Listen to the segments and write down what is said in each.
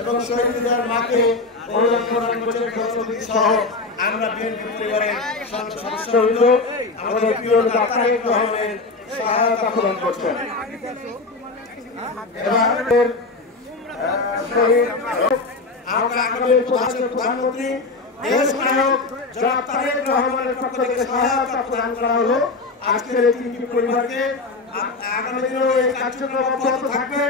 এবং শহীদদের মাকে সহ আমরা বিএনপি পরিবারের সদস্যবৃন্দ আমাদের প্রিয় নেতা তারেক রহমানের সহায়তা প্রদান করছেন। আমরা আগামী প্রধানমন্ত্রী দেশ নায়ক জনাব তারেক রহমানের পক্ষ থেকে সহায়তা প্রদান করা হলো। আজকের এই তিনটি পরিবারকে আগামী দিনেও এই কার্যক্রম অব্যাহত থাকবে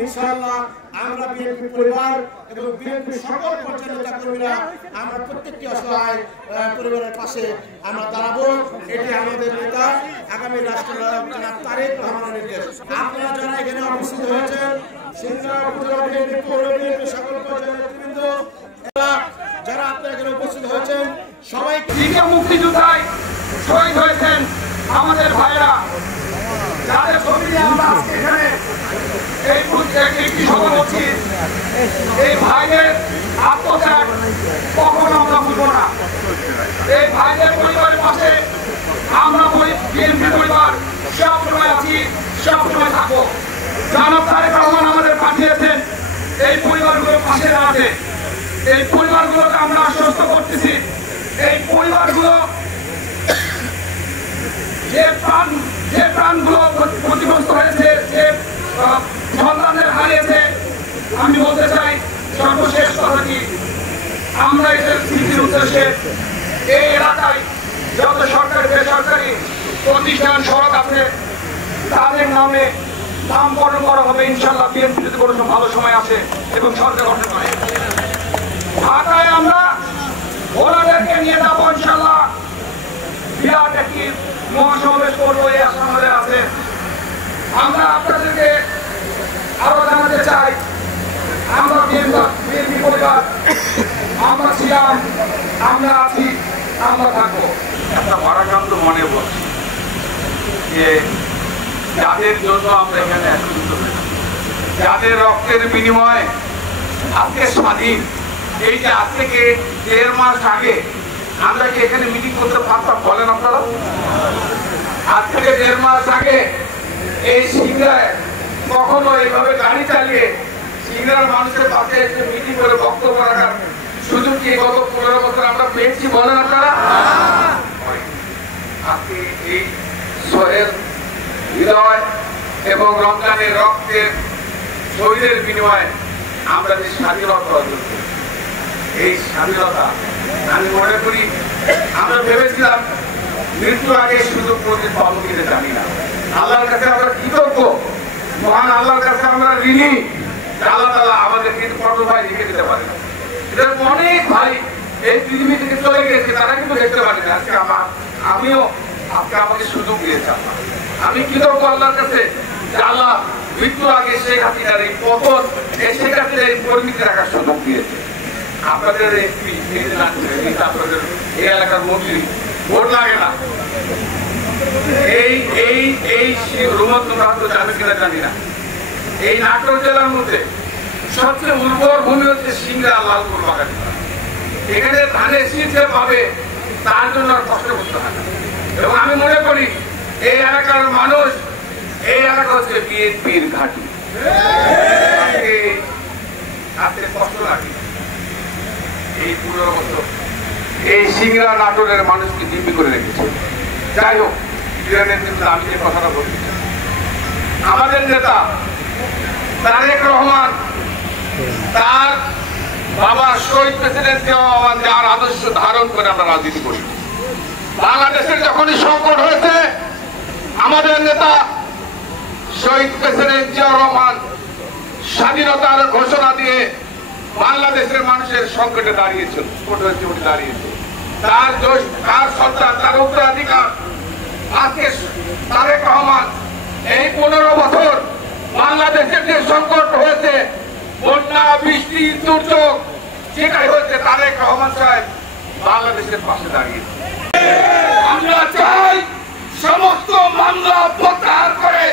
ইনশাআল্লাহ। আমরা বিএনপি পরিবার এবং বিএনপি সকল পর্যায়ের নেতা কর্মীরা আমরা প্রত্যেকটি অসহায় পরিবারের পাশে আমরা দাঁড়াবো। এটি আমাদের নেতা আগামী রাষ্ট্রনায়ক জনাব তারেক রহমানের নির্দেশ। আপনারা যারা এখানে উপস্থিত হয়েছেন সিংড়া উপজেলা বিএনপি পৌর বিএনপি সকল পর্যায়ের নেতৃবৃন্দ যারা আপনারা এখানে উপস্থিত হয়েছেন সবাইকে মুক্তিযোদ্ধায় শহীদ হয়েছেন আমাদের ভাইরা, যাদের ছবি নিয়ে আমরা আজকে এখানে একটি সভা করছি। এই ভাইদের আত্মত্যাগ কখনো আমরা ভুলব না। এই ভাইদের পরিবারের পাশে আমরা বিএনপি পরিবার সবসময় আছি, সবসময় থাকবো। জনাব তারেক রহমান আমাদের পাঠিয়েছেন এই পরিবারগুলোর পাশে দাঁড়াতে। এই পরিবারগুলোকে আমরা আশ্বস্ত করতেছি, এই পরিবারগুলো যে প্রাণগুলো ক্ষতিগ্রস্ত হয়েছে, যে সন্তানদের হারিয়েছে, আমি বলতে চাই সর্বশেষ কথাটি, আমরা এদের স্মৃতির উদ্দেশ্যে এই এলাকায় যত সরকারি বেসরকারি প্রতিষ্ঠান সড়ক আছে তাদের নামে নামকরণ করা হবে ইনশাল্লাহ। বিএনপি যদি কোনো ভালো সময় আসে এবং সরকার গঠন করে ঢাকায় আমরা ওনাদেরকে নিয়ে যাবো ইনশাল্লাহ। বিরাট একটি মহাসমাবেশ করবো এই আশা আমাদের আছে। আমরা আপনাদেরকে আরো জানাতে চাই, আমরা বিএনপি পরিবার, আমরা ছিলাম, আমরা আছি, আমরা থাকবো। একটা ভারাক্রান্ত মনে বলছি যে যাদের জন্য আমরা এখানে একত্রিত হয়েছি, যাদের রক্তের বিনিময়ে আজকে স্বাধীন, এই যে আজ থেকে 1.5 মাস আগে আমরা কি এখানে মিটিং করতে পারতাম বলেন আপনারা? আজ থেকে 1.5 মাস আগে এই সিংড়ায় কখনো এইভাবে গাড়ি চালিয়ে সিংড়ার মানুষের পাশে এসে মিটিং করে বক্তব্য রাখার সুযোগ কি গত 15 বছর আমরা পেয়েছি বলেন আপনারা? আজকে এই সোহেল হৃদয় এবং রমজানের রক্তের শরীরের বিনিময়ে আমরা যে স্বাধীনতা অর্জন করি, এই স্বাধীনতা আমি মনে করি আমরা ভেবেছিলাম মৃত্যু আগে সুযোগ প্রতি পাবো কিনা জানি না। আল্লাহর কাছে আমরা কৃতজ্ঞ, মহান আল্লাহর কাছে আমরা ঋণী। আল্লাহ তাআলা আমাদের কিন্তু কত ভাই লিখে দিতে পারে না। এরকম অনেক ভাই এই পৃথিবী থেকে চলে গেছে, তারা কিন্তু দেখতে পারে না। আজকে আমিও আজকে আমাকে সুযোগ দিয়েছে। আমি কৃতজ্ঞ আল্লাহর কাছে যে আল্লাহ মৃত্যুর আগে শেখ হাসিনার এই পতন, এই শেখ হাসিনার এই পরিমিতি রাখার সুযোগ দিয়েছে। আপনাদের আপনাদের এই এলাকার মন্ত্রী ভোট লাগে না, এই রুমত তোমরা হয়তো জানে কিনা জানি না, এই নাটোর জেলার মধ্যে সবচেয়ে উর্বর ভূমি হচ্ছে সিংড়া লালপুর বাগানি। এখানে ধানের শীতে পাবে, তার জন্য আর কষ্ট করতে হয় না। এবং আমি মনে করি এই এলাকার মানুষ, এই এলাকা হচ্ছে বিএনপির ঘাঁটি। আজকে কষ্ট লাগে এই 15 বছর এই সিংড়া নাটোরের মানুষকে জিম্মি করে রেখেছে। যাই হোক, আমি যে কথাটা বলছি, আমাদের নেতা তারেক রহমান তার বাবা শহীদ প্রেসিডেন্ট জিয়াউর রহমান যার আদর্শ ধারণ করে আমরা রাজনীতি করি। বাংলাদেশের যখনই সংকট হয়েছে আমাদের নেতা শহীদ প্রেসিডেন্ট জিয়াউর রহমান স্বাধীনতার ঘোষণা দিয়ে বাংলাদেশের মানুষের সংকটে দাঁড়িয়েছিল, তার সন্তান, তার উত্তরাধিকার। আজকে তারেক রহমান এই 15 বছর বাংলাদেশের যে সংকট হয়েছে, বন্যা, বৃষ্টি, দুর্যোগ যেটাই হয়েছে, তারেক রহমান সাহেব বাংলাদেশের পাশে দাঁড়িয়েছে। আমরা চাই সমস্ত মামলা প্রত্যাহার করে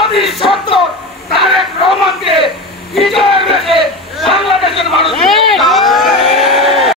অতি সত্বর তারেক রহমানকে বিজয় রেখে বাংলাদেশের মানুষ